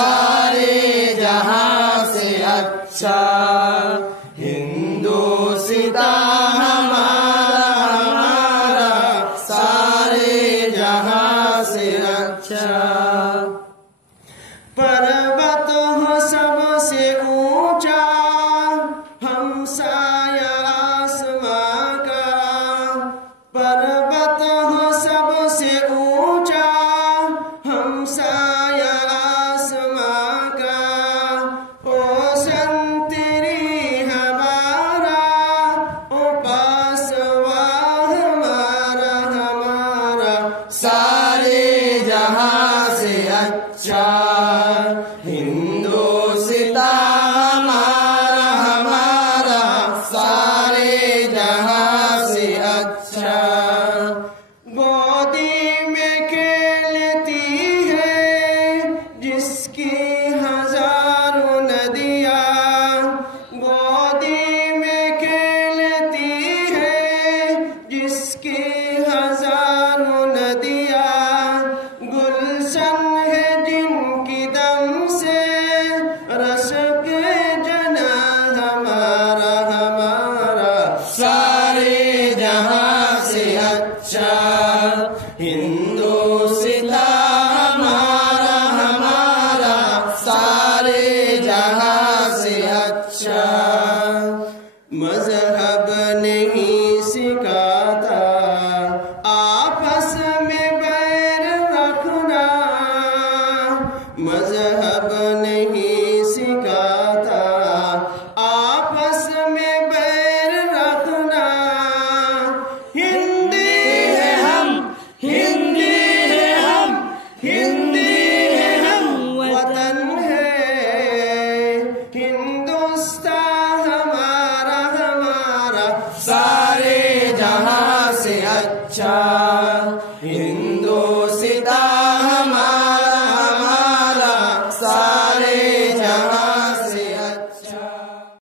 सारे जहां से अच्छा। हिंदुस्तान हमारा हमारा सारे जहां से अच्छा। पर्वत हो सबसे ऊंचा हमसाया आसमां का। पर्वत हो सबसे ऊंचा हमसाया आसमां का। ओशन तेरी हमारा ओ पासवा हमारा हमारा सारे जहां से अच्छा। हिंदुस्तान हमारा हमारा सारे जहां से अच्छा। गोदी में खेलती है जिसकी हजारों नदियां। गोदी में खेलती है जिसकी हजारों नदियां। गुलशन है जिनकी दम से रस के जना हमारा हमारा सारे जहां से अच्छा। हिंदुस्तान हमारा हमारा सारे जहां से अच्छा। मजहब नहीं सिखाता आपस में बैर रखना। मजहब नहीं सिखाता आपस में बैर रखना। हिंदी है हम हिंदी है हम हिंदी है हम वतन है हिंदुस्तान हमारा हमारा सारे जहां से अच्छा।